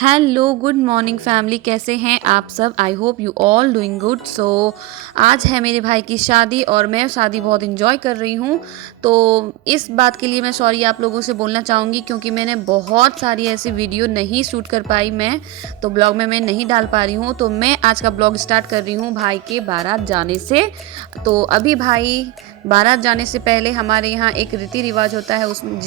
Hello good morning family, कैसे हैं आप सब। I hope you all doing good. So आज है मेरे भाई की शादी और मैं शादी बहुत इंजॉय कर रही हूँ। तो इस बात के लिए मैं सॉरी आप लोगों से बोलना चाहूँगी, क्योंकि मैंने बहुत सारी ऐसी वीडियो नहीं शूट कर पाई मैं, तो ब्लॉग में मैं नहीं डाल पा रही हूँ। तो मैं आज का ब्लॉग स्टार्ट कर रही हूँ भाई के बारात जाने से। तो अभी भाई बारात जाने से पहले हमारे यहाँ एक रीति रिवाज होता है, उसमें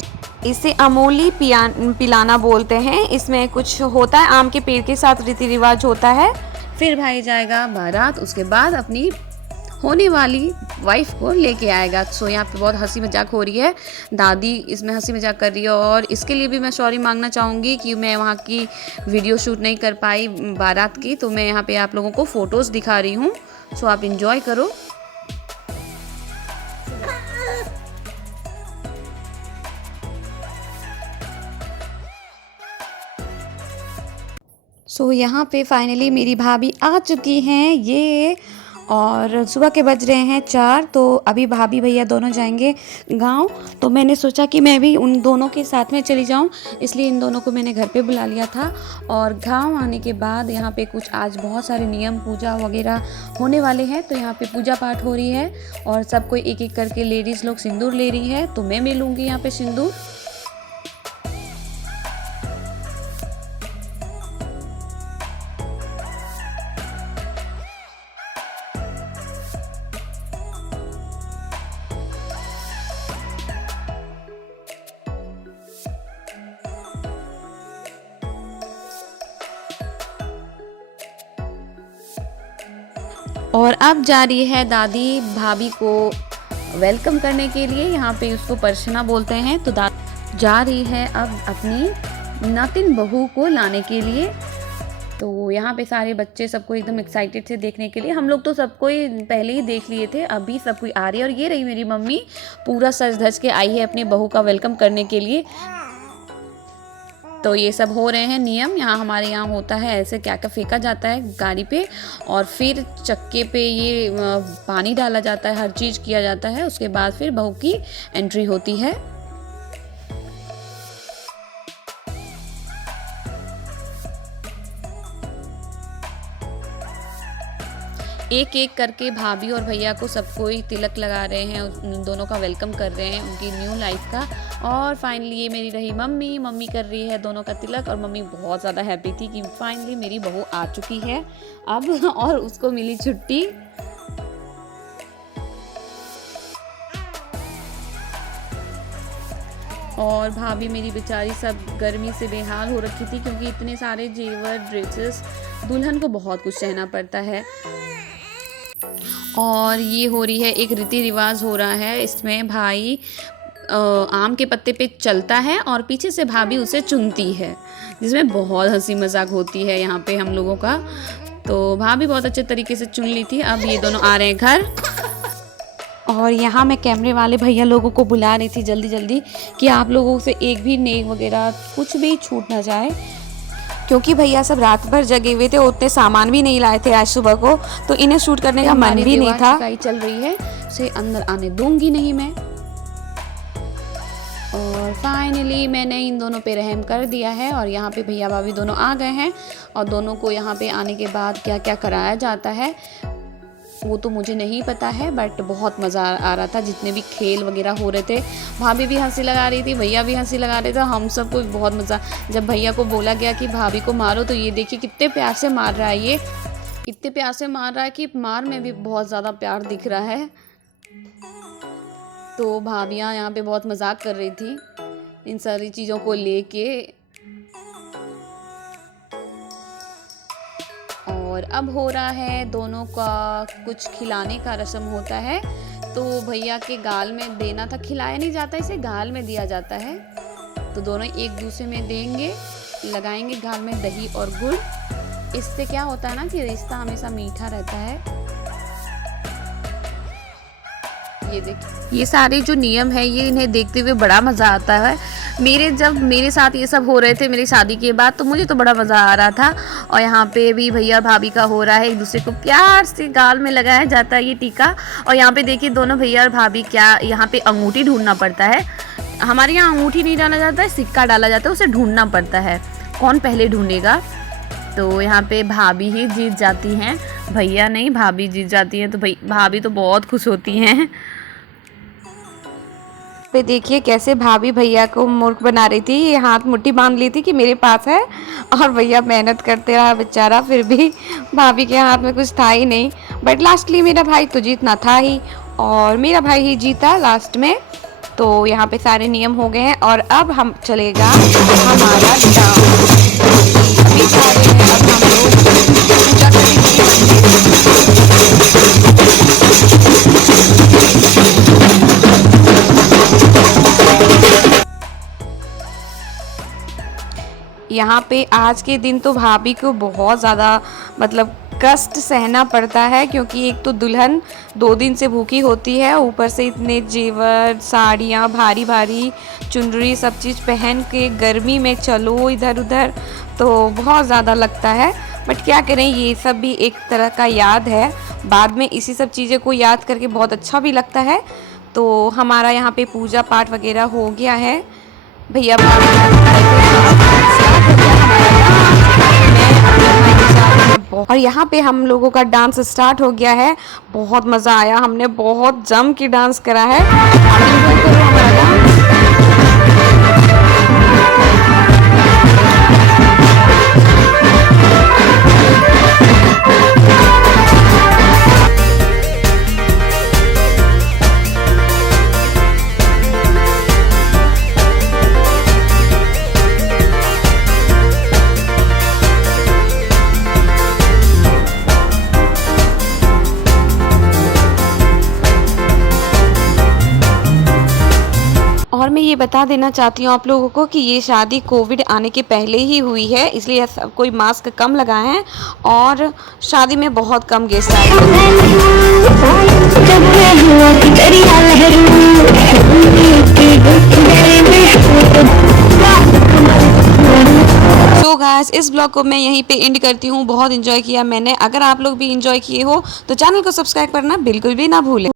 इसे अमोली पिलाना बोलते हैं। इसमें कुछ होता है, आम के पेड़ के साथ रीति रिवाज होता है। फिर भाई जाएगा बारात, उसके बाद अपनी होने वाली वाइफ को लेके आएगा। सो यहाँ पे बहुत हंसी मजाक हो रही है, दादी इसमें हंसी मजाक कर रही है और इसके लिए भी मैं सॉरी मांगना चाहूँगी कि मैं वहाँ की वीडियो शूट नहीं कर पाई बारात की। तो मैं यहाँ पे आप लोगों को फ़ोटोज़ दिखा रही हूँ, सो आप इंजॉय करो। सो यहाँ पे फाइनली मेरी भाभी आ चुकी हैं ये, और सुबह के बज रहे हैं 4। तो अभी भाभी भैया दोनों जाएंगे गांव। तो मैंने सोचा कि मैं भी उन दोनों के साथ में चली जाऊं, इसलिए इन दोनों को मैंने घर पे बुला लिया था। और गांव आने के बाद यहाँ पे कुछ आज बहुत सारे नियम पूजा वगैरह होने वाले हैं। तो यहाँ पे पूजा पाठ हो रही है और सब कोई एक एक करके लेडीज़ लोग सिंदूर ले रही है। तो मैं मिलूँगी यहाँ पे सिंदूर। और अब जा रही है दादी भाभी को वेलकम करने के लिए, यहाँ पे उसको परछना बोलते हैं। तो जा रही है अब अपनी नातिन बहू को लाने के लिए। तो यहाँ पे सारे बच्चे सबको एकदम एक्साइटेड थे देखने के लिए। हम लोग तो सबको ही पहले ही देख लिए थे, अभी सब कोई आ रही है। और ये रही मेरी मम्मी, पूरा सज धज के आई है अपनी बहू का वेलकम करने के लिए। तो ये सब हो रहे हैं नियम। यहाँ हमारे यहाँ होता है ऐसे, क्या क्या फेंका जाता है गाड़ी पे और फिर चक्के पे ये पानी डाला जाता है, हर चीज़ किया जाता है। उसके बाद फिर बहू की एंट्री होती है। एक एक करके भाभी और भैया को सबको ही तिलक लगा रहे हैं, उन दोनों का वेलकम कर रहे हैं उनकी न्यू लाइफ का। और फाइनली ये मेरी रही मम्मी कर रही है दोनों का तिलक। और मम्मी बहुत ज़्यादा हैप्पी थी कि फाइनली मेरी बहू आ चुकी है अब और उसको मिली छुट्टी। और भाभी मेरी बेचारी सब गर्मी से बेहाल हो रखी थी, क्योंकि इतने सारे जेवर ड्रेसेस, दुल्हन को बहुत कुछ सहना पड़ता है। और ये हो रही है एक रीति रिवाज हो रहा है, इसमें भाई आम के पत्ते पे चलता है और पीछे से भाभी उसे चुनती है, जिसमें बहुत हंसी मजाक होती है यहाँ पे हम लोगों का। तो भाभी बहुत अच्छे तरीके से चुन ली थी। अब ये दोनों आ रहे हैं घर। और यहाँ मैं कैमरे वाले भैया लोगों को बुला रही थी जल्दी जल्दी, कि आप लोगों से एक भी नेक वगैरह कुछ भी छूट ना जाए, क्योंकि भैया सब रात भर जगे हुए थे, उतने सामान भी नहीं लाए थे आज सुबह को, तो इन्हें शूट करने का मन भी नहीं था। चल रही है, उसे अंदर आने दूंगी नहीं मैं। और फाइनली मैंने इन दोनों पे रहम कर दिया है। और यहाँ पे भैया भाभी दोनों आ गए हैं, और दोनों को यहाँ पे आने के बाद क्या क्या कराया जाता है वो तो मुझे नहीं पता है, बट बहुत मज़ा आ रहा था। जितने भी खेल वगैरह हो रहे थे, भाभी भी हंसी लगा रही थी, भैया भी हंसी लगा रहे थे, हम सबको बहुत मज़ा। जब भैया को बोला गया कि भाभी को मारो, तो ये देखिए कितने प्यार से मार रहा है, ये इतने प्यार से मार रहा है कि मार में भी बहुत ज़्यादा प्यार दिख रहा है। तो भाभियाँ यहाँ पे बहुत मजाक कर रही थी इन सारी चीज़ों को लेके। और अब हो रहा है दोनों का कुछ खिलाने का रस्म होता है। तो भैया के गाल में देना था, खिलाया नहीं जाता, इसे गाल में दिया जाता है। तो दोनों एक दूसरे में देंगे, लगाएंगे गाल में दही और गुड़। इससे क्या होता है ना कि रिश्ता हमेशा मीठा रहता है। ये देखिए, ये सारे जो नियम है ये इन्हें देखते हुए बड़ा मज़ा आता है। जब मेरे साथ ये सब हो रहे थे मेरी शादी के बाद, तो मुझे तो बड़ा मज़ा आ रहा था। और यहाँ पे भी भैया और भाभी का हो रहा है, एक दूसरे को प्यार से गाल में लगाया जाता है ये टीका। और यहाँ पे देखिए दोनों भैया और भाभी, क्या यहाँ पे अंगूठी ढूंढना पड़ता है। हमारे यहाँ अंगूठी नहीं डाला जाता है, सिक्का डाला जाता है, उसे ढूंढना पड़ता है। कौन पहले ढूंढेगा। तो यहाँ पे भाभी ही जीत जाती हैं, भैया नहीं, भाभी जीत जाती हैं। तो भाभी तो बहुत खुश होती हैं। पे देखिए कैसे भाभी भैया को मूर्ख बना रही थी, ये हाथ मुट्ठी बांध ली थी कि मेरे पास है, और भैया मेहनत करते रहा बेचारा, फिर भी भाभी के हाथ में कुछ था ही नहीं। बट लास्टली मेरा भाई तो जीतना था ही, और मेरा भाई ही जीता लास्ट में। तो यहाँ पे सारे नियम हो गए हैं और अब हम चलेगा हमारा डांस। अभी सारे हैं, अब हम लोग पूजा करेंगे यहाँ पे। आज के दिन तो भाभी को बहुत ज़्यादा मतलब कष्ट सहना पड़ता है, क्योंकि एक तो दुल्हन 2 दिन से भूखी होती है, ऊपर से इतने जेवर, साड़ियाँ, भारी भारी चुनरी, सब चीज़ पहन के गर्मी में चलो इधर उधर, तो बहुत ज़्यादा लगता है। बट क्या करें, ये सब भी एक तरह का याद है। बाद में इसी सब चीज़ों को याद करके बहुत अच्छा भी लगता है। तो हमारा यहाँ पे पूजा पाठ वगैरह हो गया है। भैया और यहाँ पे हम लोगों का डांस स्टार्ट हो गया है। बहुत मज़ा आया, हमने बहुत जम के डांस करा है। और मैं ये बता देना चाहती हूँ आप लोगों को कि ये शादी कोविड आने के पहले ही हुई है, इसलिए सब कोई मास्क कम लगाए हैं और शादी में बहुत कम गेस्ट आए। तो गाइस, इस ब्लॉग को मैं यहीं पे एंड करती हूँ। बहुत एंजॉय किया मैंने। अगर आप लोग भी एंजॉय किए हो तो चैनल को सब्सक्राइब करना बिल्कुल भी ना भूलें।